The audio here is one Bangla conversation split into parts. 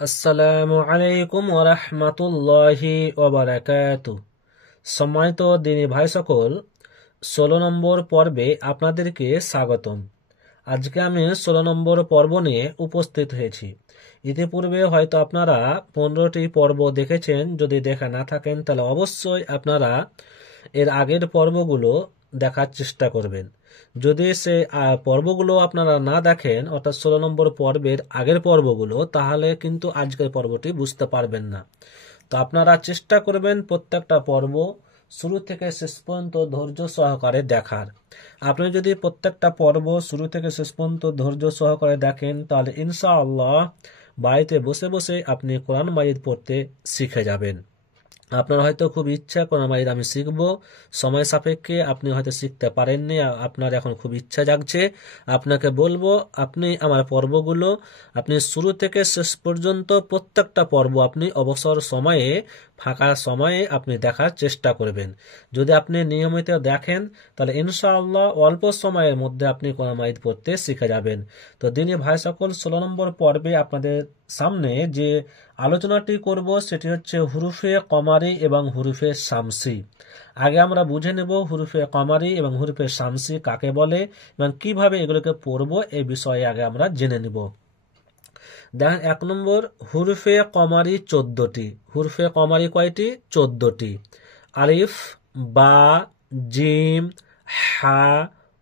আসসালামু আলাইকুম ওয়া রাহমাতুল্লাহি ওয়া বারাকাতুহু। সম্মানিত দিনী ভাই সকল, 16 নম্বর পর্বে আপনাদেরকে স্বাগতম। আজকে আমি 16 নম্বর পর্ব নিয়ে উপস্থিত হয়েছি। ইতিপূর্বে হয়তো আপনারা 15টি পর্ব দেখেছেন। যদি দেখা না থাকেন তাহলে অবশ্যই আপনারা এর আগের পর্বগুলো দেখার চেষ্টা করবেন। যদি সে পর্বগুলো আপনারা না দেখেন, অর্থাৎ 16 নম্বর পর্বের আগের পর্বগুলো, তাহলে কিন্তু আজকের পর্বটি বুঝতে পারবেন না। তো আপনারা চেষ্টা করবেন প্রত্যেকটা পর্ব শুরু থেকে শেষ পর্যন্ত ধৈর্য সহকারে দেখার। আপনি যদি প্রত্যেকটা পর্ব শুরু থেকে শেষ পর্যন্ত ধৈর্য সহকারে দেখেন, তাহলে ইনশাআল্লাহ বাড়িতে বসে বসে আপনি কোরআন মাজিদ পড়তে শিখে যাবেন। আপনার হয়তো খুব ইচ্ছা কোরআন মাজিদ আমি শিখবো, সময় সাপেক্ষে আপনি হয়তো শিখতে পারেননি, আপনার এখন খুব ইচ্ছা জাগছে। আপনাকে বলবো, আপনি আমার পর্বগুলো আপনি শুরু থেকে শেষ পর্যন্ত প্রত্যেকটা পর্ব আপনি অবসর সময়ে, ফাঁকা সময়ে আপনি দেখার চেষ্টা করবেন। যদি আপনি নিয়মিত দেখেন তাহলে ইনশাআল্লাহ অল্প সময়ের মধ্যে আপনি কোরআন মাজিদ পড়তে শিখে যাবেন। তো দিনী ভাই সকল, 16 নম্বর পর্বে আপনাদের সামনে যে আলোচনাটি করব সেটি হচ্ছে হুরুফে কমারি এবং হুরুফে শামসি। আগে আমরা বুঝে নেব হুরুফে কমারি এবং হুরুফে শামসি কাকে বলে এবং কিভাবে এগুলোকে পড়ব, এই বিষয়ে আগে আমরা জেনে নেব। দেখেন, 1 নম্বর, হুরুফে কমারি 14টি। হুরুফে কমারি কয়টি? 14টি। আলিফ, বা, জিম, হা,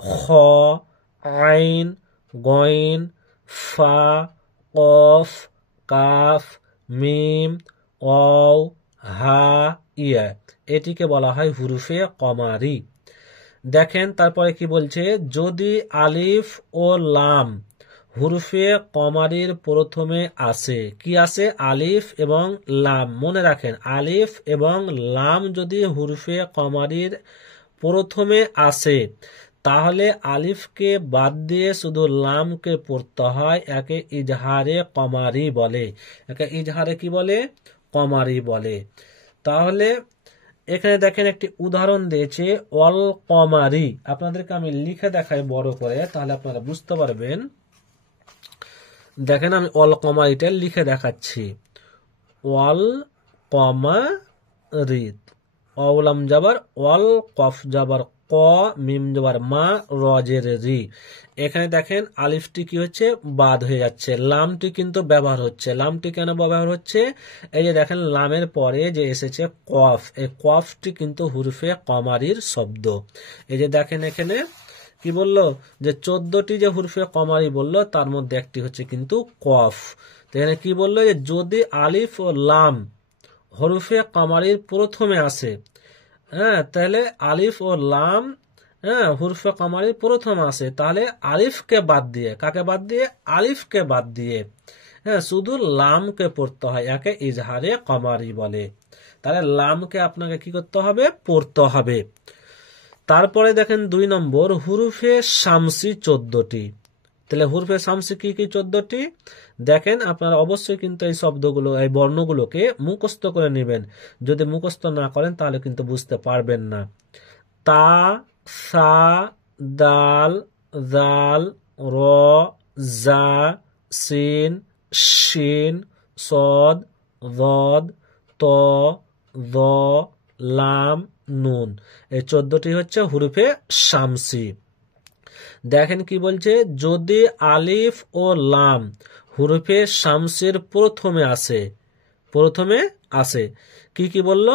খ, আইন, গইন, ফা, কফ, কাফ, মিম, অও, হা, ইয়া। এটিকে বলা হয় হুরুফে কমারি। দেখেন তারপরে কি বলছে, যদি আলিফ ও লাম হুরুফে কমারির প্রথমে আসে। কি আসে? আলিফ এবং লাম। মনে রাখেন, আলিফ এবং লাম যদি হুরুফে কমারির প্রথমে আসে, তাহলে আলিফকে বাদ দিয়ে শুধু লামকে পড়তে হয়। একে ইজহারে কমারি বলে। একে ইজহারে কি বলে? কমারি বলে। তাহলে এখানে দেখেন একটি উদাহরণ দিয়েছে, অল কমারি। আপনাদেরকে আমি লিখে দেখাই বড় করে, তাহলে আপনারা বুঝতে পারবেন। দেখেন, আমি অল কমারিটা লিখে দেখাচ্ছি। ওয়াল কমারি, অলাম যাবার ওয়াল, কফ যাবার ক, মিম যাবার মা, রজের রি। এখানে দেখেন আলিফটি কি হচ্ছে? বাদ হয়ে যাচ্ছে। লামটি কিন্তু ব্যবহার হচ্ছে। লামটি কেন ব্যবহার হচ্ছে? এই যে দেখেন, লামের পরে যে এসেছে কফ, এই কফটি কিন্তু হুরফে কমারির শব্দ। এই যে দেখেন এখানে কি বললো, যে 14টি যে হুরফে কমারি বললো, তার মধ্যে একটি হচ্ছে কিন্তু কফ। তো এখানে কি বললো, যে যদি আলিফ ও লাম হরফে কামারির প্রথমে আসে, তাহলে আলিফ ও লাম হুরফে কামারির প্রথম আসে, তাহলে আলিফকে বাদ দিয়ে, কাকে বাদ দিয়ে? আলিফকে বাদ দিয়ে শুধু লামকে পড়তে হয়। একে ইজহারে কামারি বলে। তাহলে লামকে আপনাকে কি করতে হবে? পড়তে হবে। তারপরে দেখেন 2 নম্বর, হুরুফে শামসি 14টি। তাহলে হুরফে শামসি কি কি 14টি? দেখেন, আপনারা অবশ্যই কিন্তু এই শব্দগুলো, এই বর্ণগুলোকে মুখস্থ করে নেবেন। যদি মুখস্থ না করেন তাহলে কিন্তু বুঝতে পারবেন না। তা, সা, দাল, জাল, র, জা, সিন, শিন, সদ, যদ, ত, য, লাম, নুন। এই 14টি হচ্ছে হুরুফে শামসি। দেখেন কি বলছে, যদি আলিফ ও লাম হুরুফে শামসির প্রথমে আসে, প্রথমে আসে, কি কি বলল?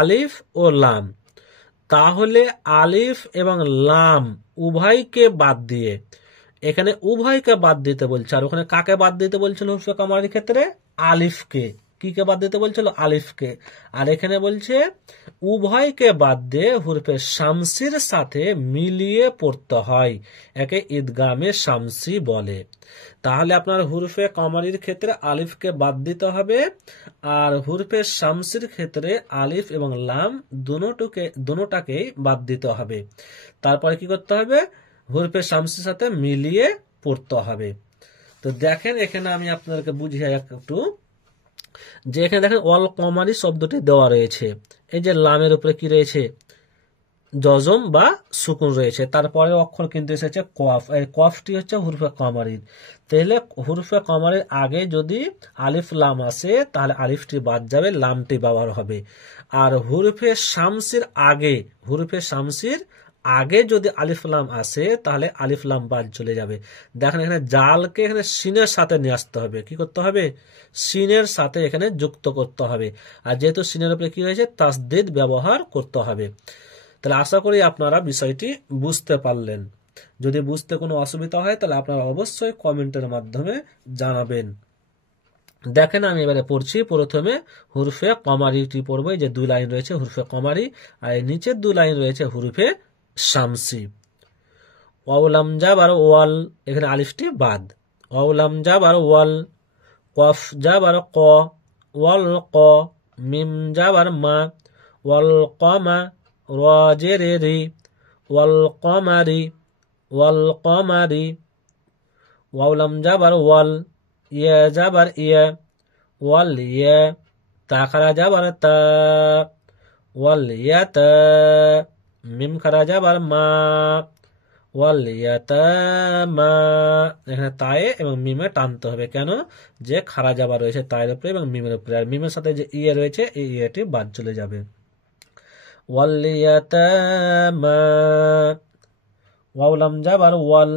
আলিফ ও লাম, তাহলে আলিফ এবং লাম উভয়কে বাদ দিয়ে, এখানে উভয়কে বাদ দিতে বলছে। আর ওখানে কাকে বাদ দিতে বলছিল হুরফে কামারির ক্ষেত্রে? আলিফকে। কি কে বাদ দিতে বলছিল? আলিফকে। আর এখানে বলছে উভয়কে বাদ দিয়ে হুরফে শামসির সাথে মিলিয়ে পড়তে হয়। একে ঈদগামে শামসি বলে। তাহলে আপনার হুরফে কামারির ক্ষেত্রে আলিফকে বাদ দিতে হবে, আর হুরফে শামসির ক্ষেত্রে আলিফ এবং লাম দুটোটাকেই বাদ দিতে হবে। তারপরে কি করতে হবে? হুরফে শামসির সাথে মিলিয়ে পড়তে হবে। তো দেখেন, এখানে আমি আপনাদেরকে বুঝিয়ে একটু, যে এখানে দেখেন অল কমারি শব্দটি দেওয়া রয়েছে। এই যে লামের উপরে কি রয়েছে? জজম বা সুকুন রয়েছে, তারপরে অক্ষর কিন্তু এসেছে কফ। এই কফটি হচ্ছে হুরফে কমারির। তাহলে হুরফে কমারির আগে যদি আলিফ লাম আসে তাহলে আলিফটি বাদ যাবে, লামটি ব্যবহার হবে। আর হুরফে শামসির আগে যদি আলিফ লাম আসে তাহলে আলিফ লাম বাদ চলে যাবে। দেখেন এখানে জালকে এখানে সিনের সাথে নিয়ে আসতে হবে। কি করতে হবে? সিনের সাথে এখানে যুক্ত করতে হবে। আর যেহেতু সিনের উপরে কি হয়েছে, তাসদিদ ব্যবহার করতে হবে। তাহলে আশা করি আপনারা বিষয়টি বুঝতে পারলেন। যদি বুঝতে কোনো অসুবিধা হয় তাহলে আপনারা অবশ্যই কমেন্টের মাধ্যমে জানাবেন। দেখেন আমি এবারে পড়ছি। প্রথমে হুরফে কমারিটি পড়বো। যে 2 লাইন রয়েছে হুরফে কমারি, আর এই নিচের 2 লাইন রয়েছে হুরফে শামসি। ওয়াউলাম জাবার ওয়াল, এখানে আলিফটি বাদ। ওয়াউলাম জাবার ওয়াল, কফ জাবার ক, ওয়াল ক, মিম জাবার মা, ওয়াল কমা, র জেরে রি, ওয়াল কমারি, ওয়াল কমারি। ওয়াউলাম জাবার ওয়াল, ইয়া জাবার ইয়া, ওয়াল ইয়া, তা খারা জাবার তা, ওয়াল ইয়া তা, মিম খারা যাবার মা, ওয়াল ইয়াতামা। এখানে তায়ে এবং মিমে টানতে হবে। কেন? যে খারা যাবার রয়েছে তায়ের উপরে এবং মিমের উপরে, আর মিমের সাথে যে ইয়ে রয়েছে এই ইয়েটি বাদ চলে যাবে। ওয়াল ইয়াতামা। ওয়াও লাম যাবার ওয়াল,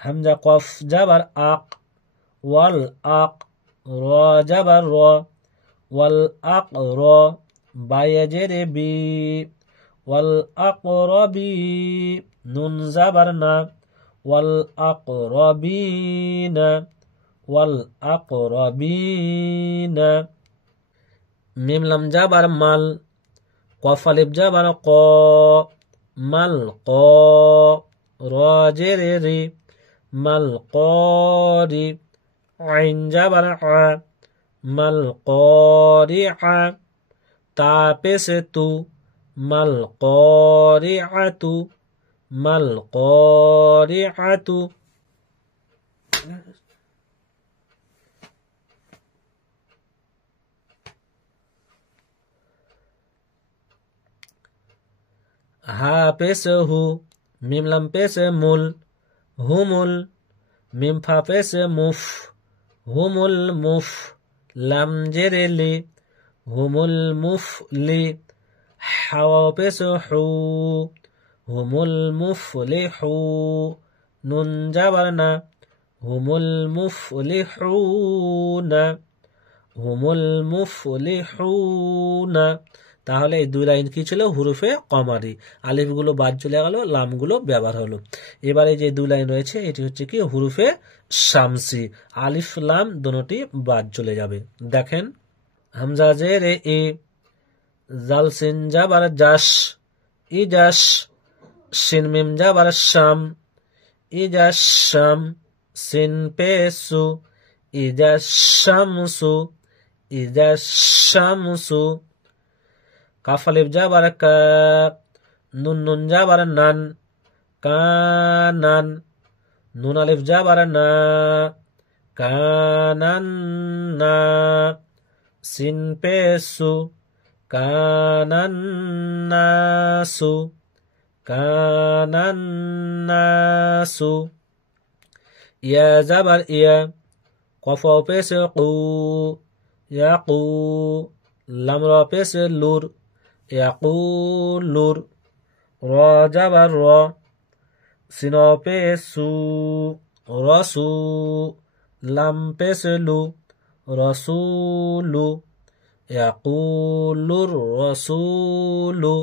হামজা কফ যাবার আক, ওয়াল আক, র যাবার র, ওয়াল আক র, বায়া জেরে বি, ওয়াল আকরাবি, নুন যাবার না, ওয়াল আকরাবিনা, ওয়াল আকরাবিনা। মিম লাম যাবার মাল, কফ আলিফ যাবার ক, মাল ক, র জেরে রি, মাল করি, আইন যাবার আ, মাল করিআ, তা পেশে তু, মাল করিআতু, মাল করিআতু। হা পেশে হু, মিম লাম পেশে মুল, হুমুল, মিম ফা পেশে মুফ, হুমুল মুফ, লাম জেরে লি, হুমুল মুফলি। হাওয়া পেশে হু, হুমুল মুফলিহু, নুন যাবার না, হুমুল মুফলিহুনা, হুমুল মুফলিহুনা। তাহলে এই 2 লাইন কি ছিল? হুরুফে কমারি। আলিফগুলো বাদ চলে গেল, লামগুলো ব্যবহার হলো। এবারে যে 2 লাইন রয়েছে এটি হচ্ছে কি? হুরুফে শামসি। আলিফ লাম দুটোটি বাদ চলে যাবে। দেখেন হামজা জেরে ই, জাল সিন যাবার জাস, ইজাস, সিন মিম যাবার শাম, ইজাস শাম, সিন পেসু, ইজাস শামসু, ইজাস শামসু। কাফ আলিফ যাবার কা, নুন নুন যাবার নান, কানান, নুন আলিফ যাবার না, কানান না, সিন পেসু, কানান নাসু, কানান নাসু। ইয়া যাবার ইয়া, কফ পেশে কু, ইয়াকু, লাম র পেশে লুর, ইয়াকুলুর, র যাবার র, সিন পেশু, রসু, লাম পেশে লু, রসুলু, ইয়াকুলুর রসুলু,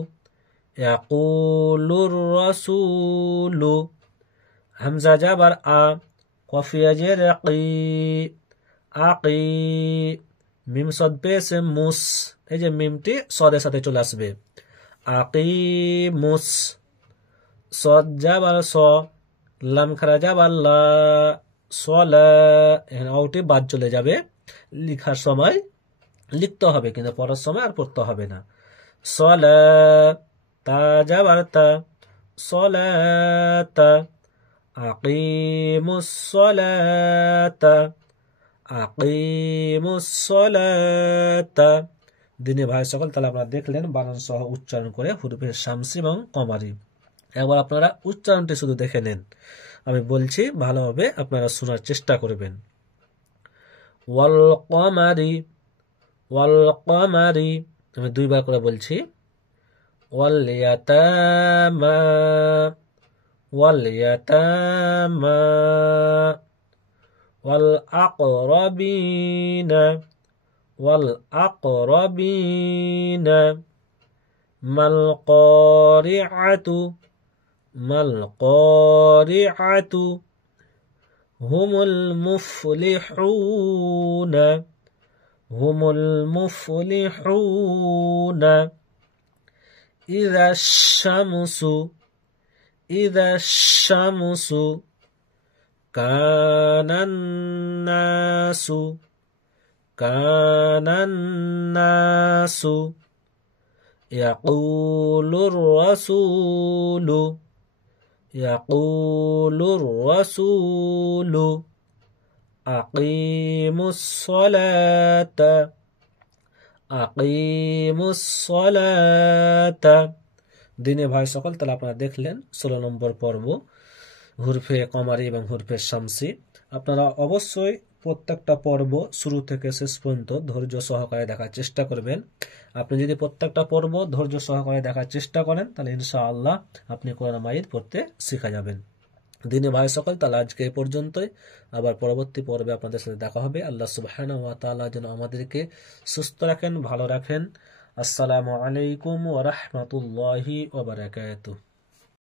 ইয়াকুলুর রসুলু। হামজা যাবার আ, কফিয়া জেরে কি, আকি, মিম সদ পেশে মুস, এই যে মিমটি সদের সাথে চলে আসবে, আকিমুস। সদ যাবার স, লাম খারা যাবার লা, সলা। এখানে অটি বাদ চলে যাবে। লিখার সময় লিখতে হবে কিন্তু পড়ার সময় আর পড়তে হবে না। সলা, তা যাবার তা, সলাতা। আকিমুস সলাতা, আকিমুস সলাতা। দিনী ভাই সকল, তাহলে আপনারা দেখলেন বানান সহ উচ্চারণ করে হুরুফে শামসি এবং কমারি। এবার আপনারা উচ্চারণটি শুধু দেখে নেন, আমি বলছি ভালোভাবে আপনারা শোনার চেষ্টা করবেন। ওয়াল কমারি, ওয়াল কমারি, আমি দুইবার করে বলছি। ওয়াল ইয়াতামা, ওয়াল ইয়াতামা, ওয়াল আকরাবিনা, ওয়াল আকরাবিনা, মাল কারিআতু, মাল কারিআতু, হুমুল মুফলিহুনা, হুমুল মুফলিহুনা, ইযা শামসু, ইযা শামসু, কানান নাসু, কানান নাসু, ইয়াকুলুর রাসূলু, ইয়াকুলুর রাসূলু, আকিমুস সালাতা, আকিমুস সালাতা। দিনে ভাই সকল, তাহলে আপনারা দেখলেন 16 নম্বর পর্ব হুরফে কমারি এবং হুরফে শামসি। আপনারা অবশ্যই প্রত্যেকটা পর্ব শুরু থেকে শেষ পর্যন্ত ধৈর্য সহকারে দেখার চেষ্টা করবেন। আপনি যদি প্রত্যেকটা পর্ব ধৈর্য সহকারে দেখার চেষ্টা করেন, তাহলে ইনশাআল্লাহ আপনি কোরআন মাজিদ পড়তে শিখে যাবেন। দিনে ভাই সকল, তাহলে আজকে এই পর্যন্তই। আবার পরবর্তী পর্বে আপনাদের সাথে দেখা হবে। আল্লাহ সুবহানাহু ওয়া তাআলা যেন আমাদেরকে সুস্থ রাখেন, ভালো রাখেন। আসসালামু আলাইকুম ওয়া রাহমাতুল্লাহি ওয়া বারাকাতুহু।